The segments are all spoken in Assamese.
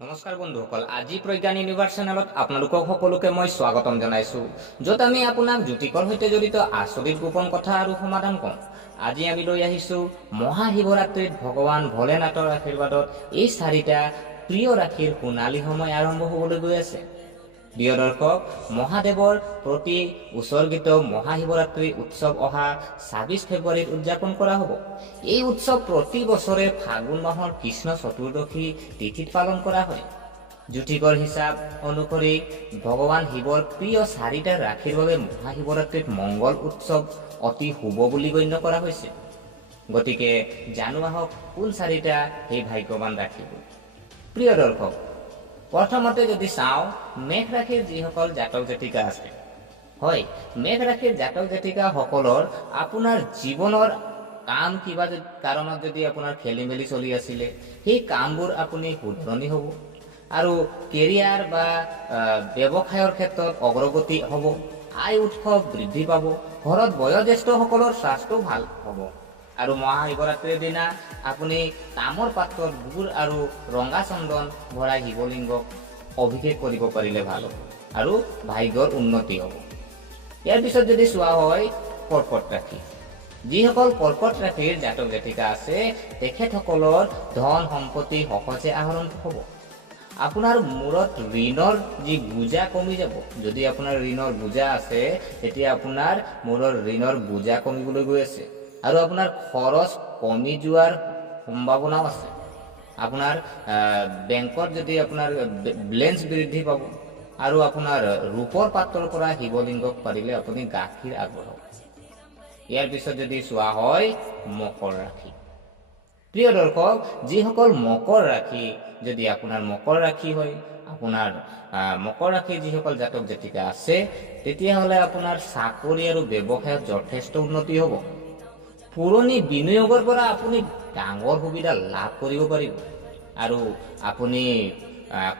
নমস্কাৰ বন্ধুসকল, আজি প্ৰজ্ঞান ইউনিভাৰ্ছ চেনেলত আপোনালোকক সকলোকে মই স্বাগতম জনাইছোঁ, য'ত আমি আপোনাক জ্যোতিষৰ সৈতে জড়িত আচৰিত গোপন কথা আৰু সমাধান কওঁ। আজি আমি লৈ আহিছোঁ মহাশিৱৰাত্ৰিত ভগৱান ভোলেনাথৰ আশীৰ্বাদত এই চাৰিটা প্ৰিয় ৰাশিৰ সোণালী সময় আৰম্ভ হ'বলৈ গৈ আছে। প্ৰিয় দৰ্শক, মহাদেৱৰ প্ৰতি উৎসৰ্গিত মহাশিৱৰাত্ৰি উৎসৱ অহা ২৬ ফেব্ৰুৱাৰীত উদযাপন কৰা হ'ব। এই উৎসৱ প্ৰতি বছৰে ফাগুন মাহৰ কৃষ্ণ চতুৰ্দশী তিথিত পালন কৰা হয়। জ্যোতিষৰ হিচাপ অনুসৰি ভগৱান শিৱৰ প্ৰিয় চাৰিটা ৰাশিৰ বাবে মহাশিৱৰাত্ৰিত মংগল উৎসৱ অতি শুভ বুলি গণ্য কৰা হৈছে। গতিকে জানো আহক কোন চাৰিটা সেই ভাগ্যৱান ৰাশিবোৰ। প্ৰিয় দৰ্শক, প্ৰথমতে যদি চাওঁ, মেঘ ৰাশিৰ যিসকল জাতক জাতিকা আছে, হয়, মেঘ ৰাশিৰ জাতক জাতিকাসকলৰ আপোনাৰ জীৱনৰ কাম কিবা কাৰণত যদি আপোনাৰ খেলি মেলি চলি আছিলে, সেই কামবোৰ আপুনি শুধৰণি হ'ব আৰু কেৰিয়াৰ বা ব্যৱসায়ৰ ক্ষেত্ৰত অগ্ৰগতি হ'ব, আয় উৎস বৃদ্ধি পাব, ঘৰত বয়োজ্যেষ্ঠসকলৰ স্বাস্থ্য ভাল হ'ব আৰু মহাশিৱৰাত্ৰিৰ দিনা আপুনি তামৰ পাত্ৰত গুৰ আৰু ৰঙা চন্দন ভৰাই শিৱলিংগক অভিষেক কৰিব পাৰিলে ভাল হ'ব আৰু ভাগ্যৰ উন্নতি হ'ব। ইয়াৰ পিছত যদি চোৱা হয় কৰ্কট ৰাশি, যিসকল কৰ্কট ৰাশিৰ জাতক জাতিকা আছে, তেখেতসকলৰ ধন সম্পত্তি সহজে আহৰণ হ'ব। আপোনাৰ মূৰত ঋণৰ যি বোজা কমি যাব। যদি আপোনাৰ ঋণৰ বোজা আছে, তেতিয়া আপোনাৰ মূৰৰ ঋণৰ বোজা কমিবলৈ গৈ আছে আৰু আপোনাৰ খৰচ কমি যোৱাৰ সম্ভাৱনাও আছে। আপোনাৰ বেংকত যদি আপোনাৰ বেলেঞ্চ বৃদ্ধি পাব আৰু আপোনাৰ ৰূপৰ পাত্ৰৰ পৰা শিৱলিংগক পাৰিলে আপুনি গাখীৰ আগবঢ়াব। ইয়াৰ পিছত যদি চোৱা হয় মকৰ ৰাশি, প্ৰিয় দৰ্শক, যিসকল মকৰ ৰাশি, যদি আপোনাৰ মকৰ ৰাশি হয়, আপোনাৰ মকৰ ৰাশিৰ যিসকল জাতক জাতিকা আছে, তেতিয়াহ'লে আপোনাৰ চাকৰি আৰু ব্যৱসায়ত যথেষ্ট উন্নতি হ'ব। পুৰণি বিনিয়োগৰ পৰা আপুনি ডাঙৰ সুবিধা লাভ কৰিব পাৰিব আৰু আপুনি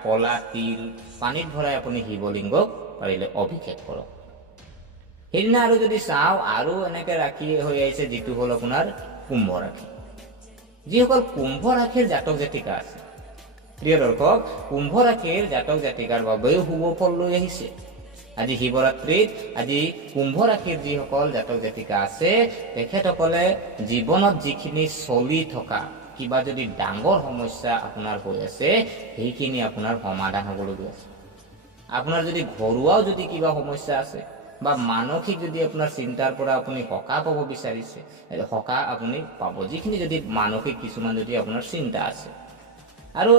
কলা তিল পানীত ভৰাই আপুনি শিৱলিংগক পাৰিলে অভিষেক কৰক। সেইদিনা আৰু যদি চাওঁ, আৰু এনেকে ৰাশি হৈ আহিছে যিটো হ'ল আপোনাৰ কুম্ভ ৰাশি। যিসকল কুম্ভ ৰাশিৰ জাতক জাতিকা আছে, প্ৰিয় দৰ্শক, কুম্ভ ৰাশিৰ জাতক জাতিকাৰ বাবেও শুভ ফল লৈ আহিছে। আজি শিৱৰাত্ৰিত আজি কুম্ভ ৰাশিৰ যিসকল জাতক জাতিকা আছে, তেখেতসকলে জীৱনত যিখিনি চলি থকা কিবা যদি ডাঙৰ সমস্যা আপোনাৰ হৈ আছে, সেইখিনি আপোনাৰ সমাধান হ'বলৈ গৈ আছে। আপোনাৰ যদি ঘৰুৱাও যদি কিবা সমস্যা আছে বা মানসিক যদি আপোনাৰ চিন্তাৰ পৰা আপুনি সকাহ পাব বিচাৰিছে, সকাহ আপুনি পাব। যিখিনি যদি মানসিক কিছুমান যদি আপোনাৰ চিন্তা আছে, আৰু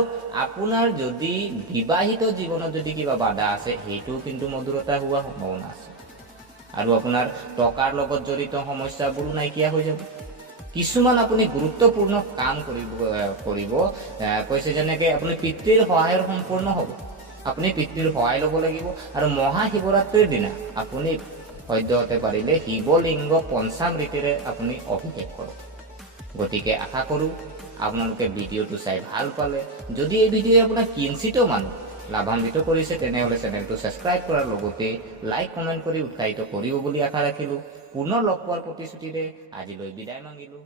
আপোনাৰ যদি বিবাহিত জীৱনত যদি কিবা বাধা আছে, সেইটোও কিন্তু মধুৰতা হোৱাৰ সম্ভাৱনা আছে আৰু আপোনাৰ টকাৰ লগত জড়িত সমস্যাবোৰো নাইকিয়া হৈ যাব। কিছুমান আপুনি গুৰুত্বপূৰ্ণ কাম কৰিব কৈছে, যেনেকে আপুনি পিতৃৰ সহায়ৰ সম্পূৰ্ণ হ'ব। আপুনি পিতৃৰ সহায় ল'ব লাগিব আৰু মহাশিৱৰাত্ৰিৰ দিনা আপুনি সদ্যহতে পাৰিলে শিৱলিংগ পঞ্চামৃতিৰে আপুনি অভিষেক কৰক। গতিকে আশা কৰোঁ আপোনালোকে ভিডিঅ'টো চাই ভাল পালে। যদি এই ভিডিঅ'ই আপোনাক কিঞ্চিতো মানুহ লাভান্বিত কৰিছে, তেনেহ'লে চেনেলটো ছাবস্ক্ৰাইব কৰাৰ লগতে লাইক কমেণ্ট কৰি উৎসাহিত কৰিব বুলি আশা ৰাখিলোঁ। পুনৰ লগ পোৱাৰ প্ৰতিশ্ৰুতিৰে আজিলৈ বিদায় মাগিলোঁ।